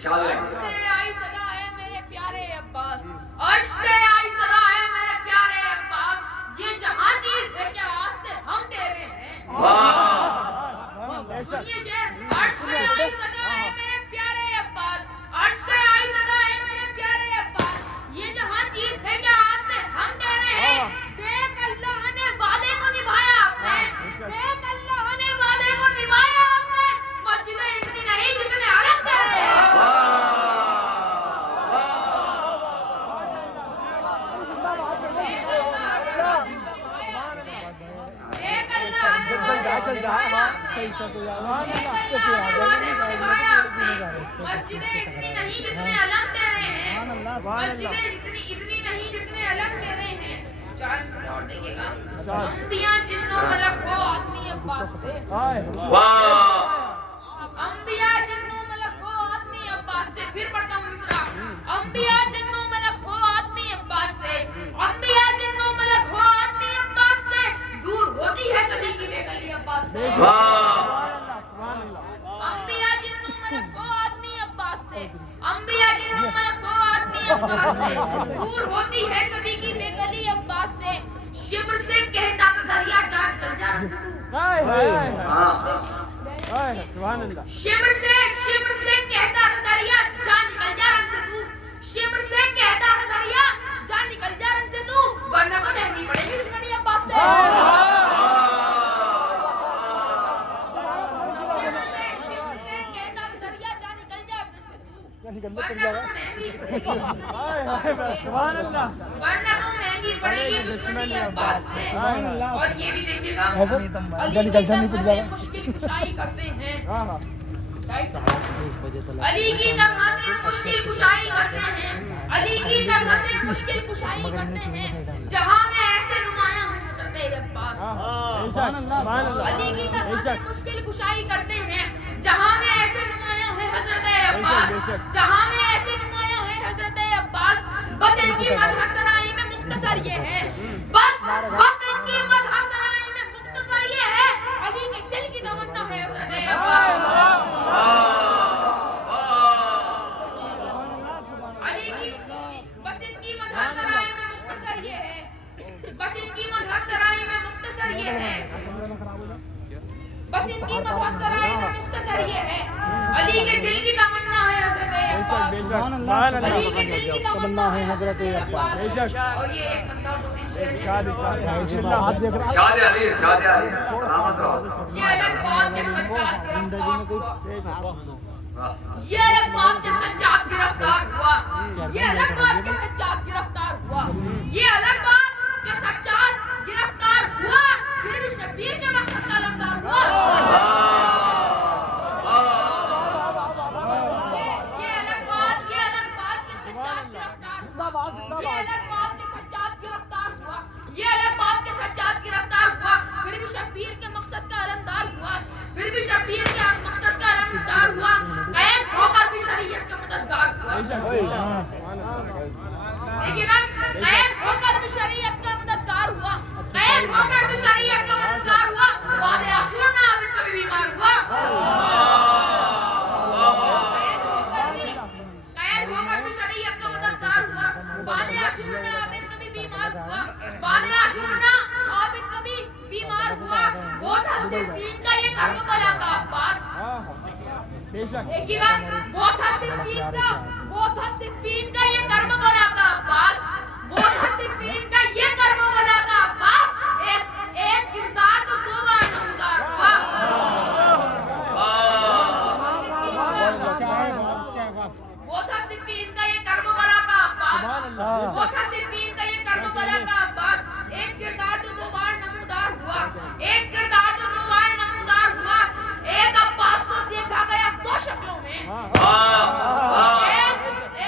अर्श से आई सदा है मेरे प्यारे अब्बास, अर्श से आई सदा है मेरे प्यारे अब्बास, ये जहां चीज है क्या आज से हम तेरे हैं। सुनिए शेर, अर्श से आई सदा है मेरे प्यारे अब्बास, अर्श से आई सदा है मेरे प्यारे अब्बास, ये जहां चीज है क्या आज से हम तेरे हैं। देख अल्लाह ने वादे को निभाया आपने, देख अल्लाह ने वादे को निभाया आपने, मस्जिदें इतनी नहीं जितने आलम तेरे हैं। चल जा सही से तो मस्जिदें इतनी नहीं जितने अलम तेरे हैं, मस्जिदें इतनी नहीं जितने अलम तेरे हैं। चांद से और देखिएगा, अंबिया जिन्नों मलक वो आदमी अब्बास से, अंबिया जिन्नों मलक वो आदमी अब्बास से। फिर पढ़ता हूँ दूसरा, अंबिया जिन्नों मलक वो आदमी अब्बास से, अंबिया जिन्नों मलक वो आदमी अब्बास से, दूर होती है सभी की बेगली अब्बास से। अंबिया जिन्नों मलक वो आदमी अब्बास से, अंबिया जिन्नों मलक वो आदमी अब्बास से, दूर होती है सभी की बेगली अब्बास से। शिब्र से कहता था दरिया जा निकल जा रंग से तू, शिब्र से कहता था दरिया जा निकल जा रंग से तू, शिब्र से कहता था दरिया जा निकल जा रंग से तू, वरना तो नहीं पड़ेगी दुश्मनी अब्बास से। शिब्र से कहता था दरिया जा निकल जा रंग से तू, वरना तो महंगी पड़ेगी पड़ेगी दुश्मनी अब्बास से। और ये भी देखिएगा, अली की तरफ से मुश्किल कुशाई करते हैं, अली की तरफ से मुश्किल कुशाई करते हैं, अली की तरफ से मुश्किल कुशाई करते हैं, जहां में ऐसे नुमाया है हज़रत अब्बास। अली की तरफ से मुश्किल कुशाई करते हैं, जहां में ऐसे नुमाया है हज़रत अब्बास, जहां में ऐसे नुमाया है हज़रत अब्बास। बस इनकी मदह सराई में मुख्तसर ये है, बस इनकी मदह सराई में मुख्तसर ये है, अली के दिल की तमन्ना है हज़रत अब्बास। अली की बस इनकी मदह सराई में मुख्तसर ये है, बस इनकी मदह सराई में मुख्तसर ये है, बस इनकी मदह सराई में मुख्तसर ये है, अली के दिल की तमन्ना है हज़रत अब्बास, अली के दिल की तमन्ना है हज़रत अब्बास। और ये एक बंदा दो तीन शेर शाद अली सलामत रहो। ये अलग बात के सज्जाद गिरफ्तार हुआ, ये अलग बात के सज्जाद गिरफ्तार हुआ, ये अलग बात के सज्जाद गिरफ्तार हुआ, ये अलग बात के सज्जाद गिरफ्तार हुआ, फिर भी शब्बीर के मकसद का अलमदार हुआ। ये अलग बात के सज्जाद गिरफ्तार हुआ, ये अलग बात के सज्जाद गिरफ्तार हुआ, ये अलग बात के सज्जाद गिरफ्तार हुआ, फिर भी शब्बीर के मकसद का अलमदार हुआ, फिर भी शब्बीर के मकसद का अलमदार हुआ, कैद होकर भी शरीयत का मददगार हुआ। देखिएगा, कैद होकर भी शरीयत का मददगार हुआ, कैद होकर भी शरीयत का मददगार हुआ, बाद आशूर ना आबिद कभी बीमार हुआ। कैद होकर भी शरीयत का मददगार हुआ, बाद आशूर ना आबिद कभी बीमार हुआ, बाद आशूर ना आबिद कभी बीमार हुआ। वो था सिर्फीन का ये कर्बला का अब्बास। देखिएगा, वो था सिर्फीन का ये कर्बला का अब्बास, वो था सिर्फीन का ये कर्बला का अब्बास। एक किरदार जो दो बार नमूदार हुआ। वो था सिर्फीन का ये कर्बला का अब्बास, वो था सिर्फीन का ये कर्बला का अब्बास। एक किरदार जो दो बार नमूदार हुआ, एक किरदार जो दो बार नमूदार हुआ। एक अब्बास को देखा गया दो शक्लों में,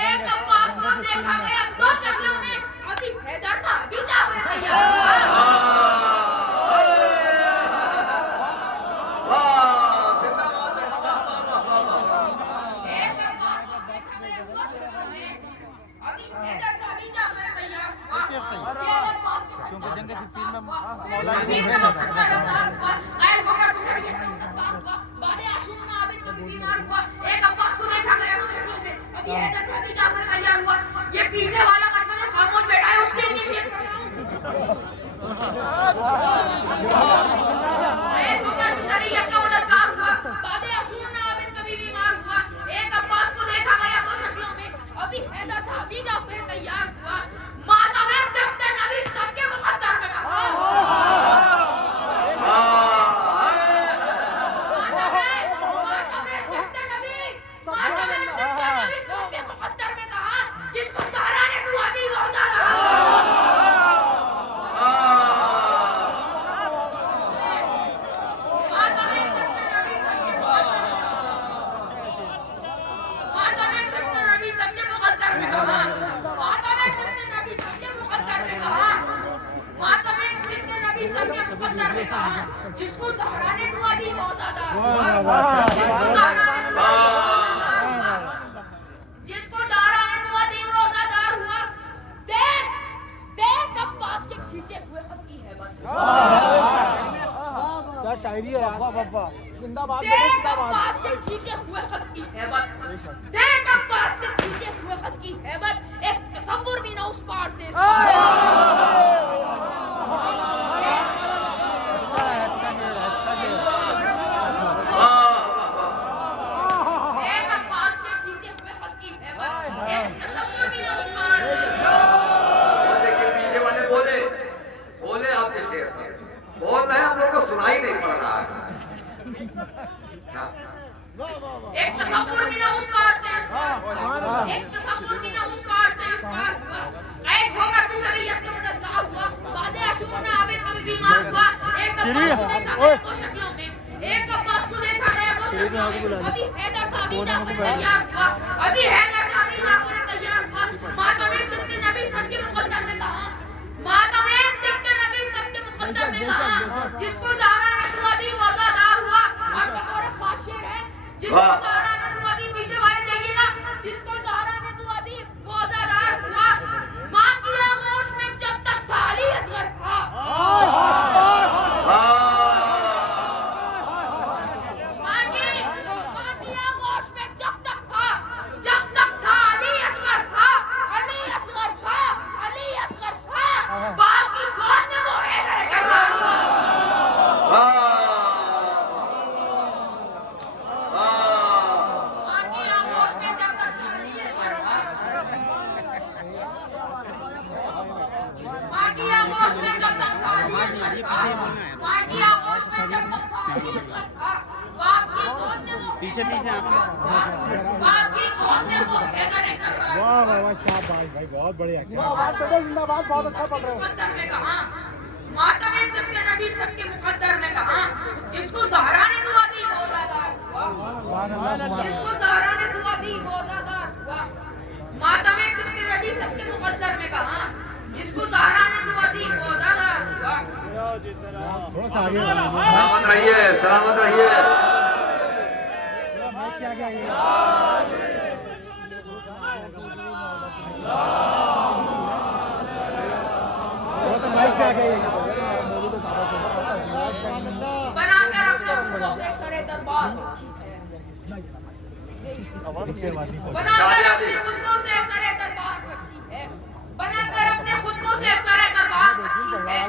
एक अब्बास को देखा गया दो शक्लों में, अभी हैदर था अभी जाफर तैयार हुआ। एक अब्बास को देखा गया दो शक्लों में, अभी हैदर था अभी जाफर तैयार हुआ। ये अलग बात के सच्चा गिरफ्तार हुआ, फिर शरीयत का मकसद का अलमदार हुआ, कैद होकर भी शरीयत का मददगार हुआ, बाद आशूर ना आबिद कभी बीमार हुआ। एक अब्बास को देखा गया दो शक्लों में, ये पीछे वाला मजमा जो खामोश बैठा है उसके लिए शेयर कर रहा हूँ। शरीयत का मददगार हुआ, बादे अशूर ना आबिद कभी बीमार हुआ, एक अब्बास को देखा गया दो शक्लों में, अभी हैदर था अभी जाफर तैयार हुआ, मातम है सबके नबी सबके मुक़द्दर में कहा, मातम है सबके नबी सबके मुक़द्दर में कहा, जिसको ज़हरा ने दुआ दी वो ज़हरा जिसको ज़हरा ने दुआ दी वो ज़्यादा जिसको ज़हरा ने दुआ दी वो ज़्यादा हुआ। देख देख अब्बास के खींचे हुए खत की हैबत, क्या शायरी है यार, वाह वाह जिंदाबाद। देख अब्बास के खींचे हुए खत की हैबत, देख अब्बास के खींचे हुए खत की हैबत, एक तसव्वुर भी ना उस पार से इस पार। बोल रहे हैं हम लोग को सुनाई नहीं पड़ रहा है। एक तसव्वुर भी ना उस पार से इस पार, एक तसव्वुर भी ना उस पार से इस पार हुआ, कैद होकर भी शरीयत के मददगार हुआ, बादे अशूर ना आबिद कभी बीमार हुआ, एक अब्बास को देखा गया दो शक्लों में, एक अब्बास को देखा गया दो शक्लों में, अभी हैदर था अभी जाफर तैयार हुआ, अभी हैदर था अभी जाफर तैयार हुआ, मातम सिद्दीक़ नबी सबके मुक़द्दर में कहा, मातम सिद्दीक़ नबी सबके मुक़द्दर में कहा, जिसको ज़हरा ने दुआ दी वो ज़ादार हुआ, और बतौर ख़ास शेर है, जिसको ज़हरा ने दुआ दी, पीछे वाले देखिएगा, जिसको ज़हरा ने दुआ दी वो ज़ादार हुआ, माँ की आगोश में जब तक था अली असगर था, माँ की आगोश में जब तक था अली असगर था, अली असगर था, अली असगर था, बाप की गोद में वो हैदर कर रहा था। पीछे पीछे आप वाह वाह वाह शाबाश भाई बहुत बढ़िया जिंदाबाद बेटा जिंदाबाद बहुत अच्छा पढ़ रहे हो। मातम सबके नबी सबके मुक़द्दर में कहा, जिसको ज़हरा ने दुआ दी वो ज़्यादा हुआ, जिसको ज़हरा ने दुआ दी वो ज़्यादा हुआ, मातम सबके नबी सबके मुक़द्दर में कहा, जिसको ज़हरा ने दुआ दी वो ज़्यादा हुआ। बहुत आगे सलामत रहिए, सलामत रहिए। क्या क्या ये तो माइक से आ गई बनाकर अपने खुदों से सरे दरबार रखी है, बनाकर अपने खुदों से सरे दरबार रखी है, बनाकर अपने खुदों से सरे दरबार रखी है,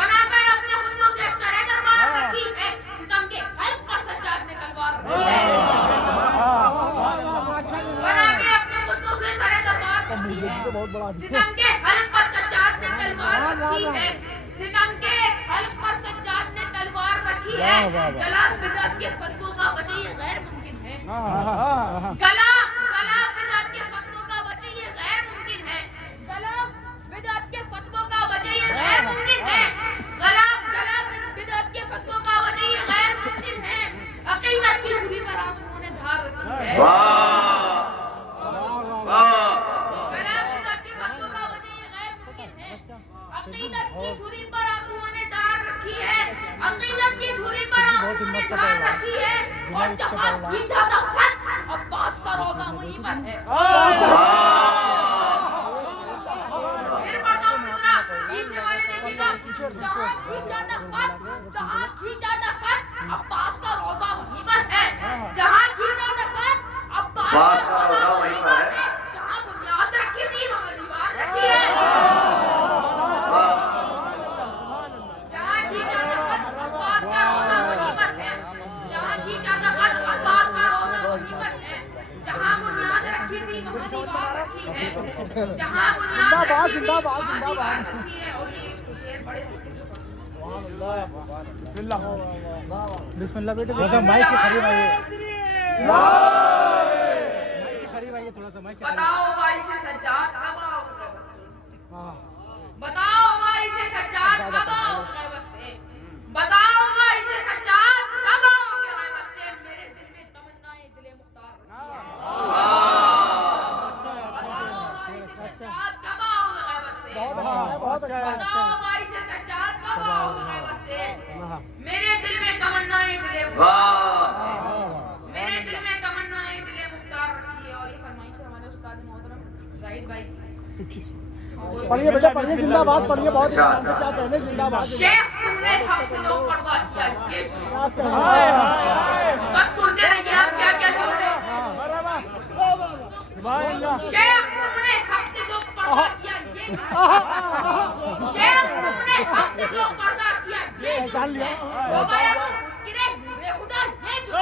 बनाकर अपने खुदों से सरे दरबार रखी है, सितम के हल्क पर सज्जाद ने तलवार रखी है, बना के अपने खुदों से सरे दरबार रखी है, सितम के हल्क पर सज्जाद ने तलवार रखी है, सितम के हल्क पर सज्जाद ने तलवार रखी है, गला बिदअत के फतवों का बचे ये गैर मुमकिन है, गला बिदअत के फतवों का बचे ये गैर मुमकिन है, गला बिदअत के फतवों का बचे ये गैर मुमकिन है, गला बिदअत के फतवों का बचे ये गैर मुमकिन है, अकीदत की छुरी पर आंसुओं ने धार रखी है, गला बिदअत के फतवों का बचे ये गैर मुमकिन है, अकीदत की छुरी पर आंसुओं ने धार रखी है, अकीदत की छुरी पर आंसुओं ने धार रखी है, और जहां भी जाता खत अब्बास का रोजा वहीं पर है। फिर पढ़ता हूं मिसरा, पीछे वाले देखिएगा, जहां खींचा था खत अब्बास का रोजा वहीं पर है, जहां खींचा था खत अब्बास का रोजा वहीं पर है, जहां बुनियाद रखी थी वहां है। जहाँ बुनियाद रखी थी वहाँ दीवार रखी है। जहाँ बुनियाद रखी थी वहाँ दीवार रखी है। और ये शेर बड़े बिस्मिल्लाह बेटे। थोड़ा सा माइक के करीब आइए, माइक के करीब आइए, थोड़ा सा माइक के करीब। बताओ वारिस सज्जाद कब आओगे बस से? बताओ वारिस सज्जाद कब आओगे बस से? बताओ वारिस सज्जाद कब आओगे बस से? मेरे दिल में तमन्नाएं दिले मुख्तार रखी है। बताओ वारिस सज्जाद कब आओगे बस से? बहुत अच्छा है। बताओ वारिस सज्जाद कब आओगे बस से? मेरे दिल में तमन्नाएं दिले मेरे दिल में तमन्नाएं दिले मुख्तार रखी है। और ये फरमाइश है हमारे उस्ताद मोहतरम जाहिद भाई की। पढ़िए बेटा पढ़िए, जिंदाबाद पढ़िए, बहुत इत्मीनान से क्या कहने, जिंदाबाद। शेख तुमने हक से जो पर्दा किया ये बस सुनते रहिए आप क्या क्या जो है। शेख तुमने हक से जो पर्दा किया ये शेख तुमने हक से जो पर्दा किया ये जान लिया हो गया वो किरे खुदा ये जो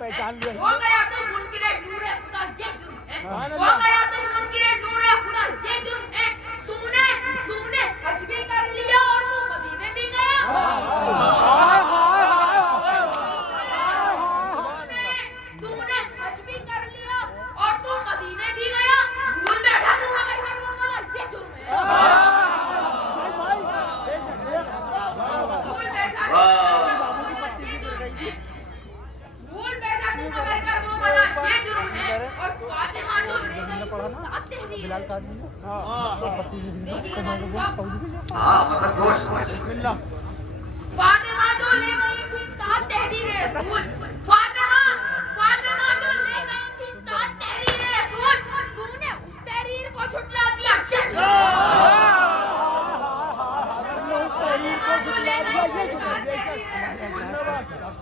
पहचान लिया। हो गया तो मुनकिरे नूर है खुदा ये जुर्म है। हो गया तो मुनकिरे नूर है खुदा ये जुर्म है। तुमने हज भी कर लिया और तू मदीने भी गया। तुमने हज भी कर लिया और तू मदीने भी गया। भूल बैठा तू मगर करने वाला ये जुर्म है। भूल बैठा भूल बैठा तू मगर कर वो वाला ये जुर्म है। और फातिमा जो ले गई साथ तहरीर देखिए मतलब गोश्त फातिमा जो ले गई थी साथ तहरीर रसूल। फातिमा जो ले गई थी साथ तहरीर रसूल। तूने उस तहरीर को झुठला दिया ये जुर्म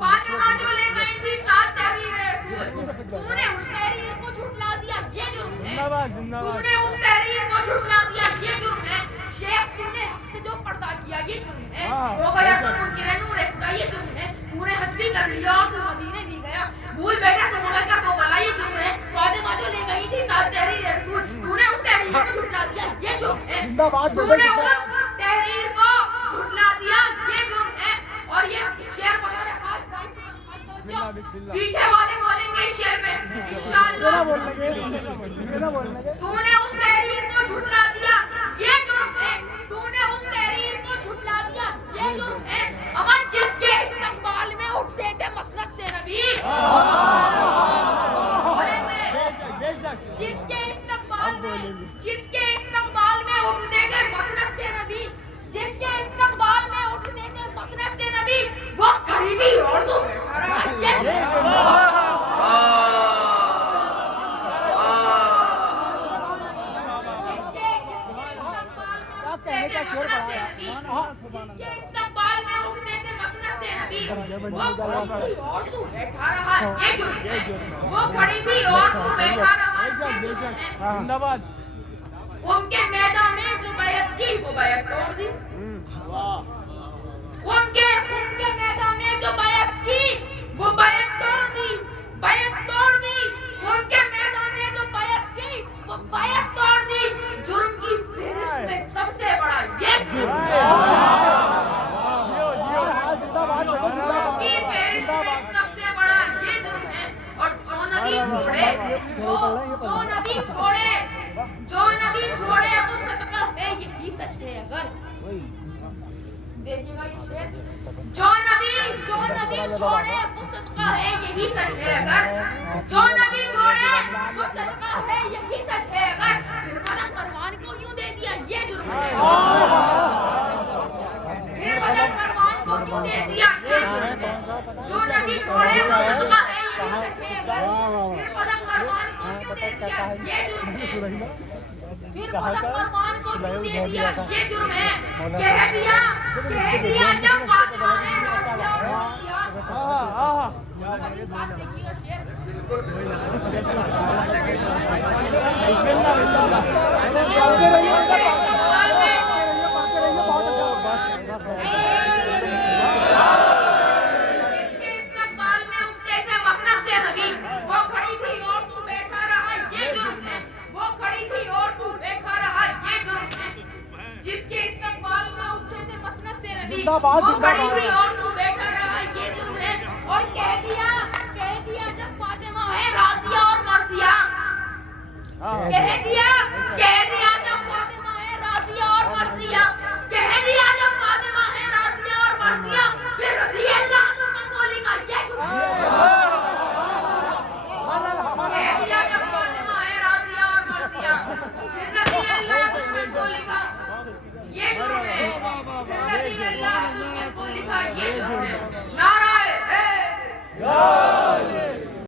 फातिमा जो ले गई थी साथ तहरीर रसूल। तूने उस तहरीर को झुठला दिया ये जुर्म है। तूने उस तहरीर को झुठला दिया ये जुर्म है। शेख तूने हक से जो पर्दा किया ये जुर्म है। हो गया तो मुनकिर नूर है खुदा ये जुर्म है। तूने हज भी कर लिया और तू मदीने भी गया। भूल बैठा तो मगर कर वो वाला ये जुर्म है। फातिमा जो ले गई थी साथ तहरीर रसूल। तूने उस तहरीर को झुठला दिया ये जुर्म है। तूने उस तहरीर को झुठला दिया ये जुर्म है। और ये शेर पढ़ने खास पीछे वाले बोलेंगे शेर में इंशाअल्लाह। तूने उस तहरीर को झुठला दिया ये जुर्म है। तूने उस तहरीर को झुठला दिया ये जुर्म है। अमन जिसके इस्तकबाल में उठते थे मसनद से नबी जिसके इस्तकबाल में उठते थे मसनद से नबी जिसके इस्तकबाल में उठते थे मसनद से नबी वो खड़ी थी और तू बैठा रहा ये जिसके इस्तकबाल में उठते थे मसनद से नबी वो खड़ी थी और तू बैठा रहा ये जुर्म है। वो खड़ी थी और तू बैठा रहा ये जुर्म है। जिंदाबाद। उनके मैदान में जो बैत की वो बैत तोड़ दी। उनके मैदान में जो बैत की वो बैत तोड़ दी। उनके मैदान में जो बैत की वो बैत तोड़ दी। जुर्म की फहरिस्त में सबसे बड़ा ये जुर्म है। जुर्म की फहरिस्त में सबसे बड़ा ये जुर्म है। और जो नबी छोड़े वो सदका है यही सच है। अगर देखिएगा ये शेर जो नबी छोड़े वो सदका है यही सच है। अगर जो नबी छोड़े वो सदका है यही सच है। अगर फिर बदन मरवान को क्यों दे दिया ये जुर्म है। फिर बदन मरवान को क्यों दे दिया ये जुर्म है। जो नबी छोड़े वो सदका है यही सच है। अगर फिर बदन मरवान को क्यों दे दिया ये जुर्म है। फिर बदन मरवान को क्यों दे दिया ये जुर्म है। कह दिया जब फातिमा ने रोज किया अगली बात देखिएगा शेर थी जिंदाबाद, वो खड़ी जिंदाबाद। थी और तू बैठा रहा, ये जुल्म है। और कह दिया जब फातिमा है राजिया और मर्जिया, कह दिया जब फातिमा है राजिया और मर्जिया, कह दिया जब फातिमा है राजिया और मर्जिया, फिर रजी अल्लाह दुश्मन को लिखा ये जुल्म है। कह दिया जब फातिमा है राजिया और मर्जिया, फिर रजी अल्लाह दुश्मन को लिखा ये जुल्म है। फिर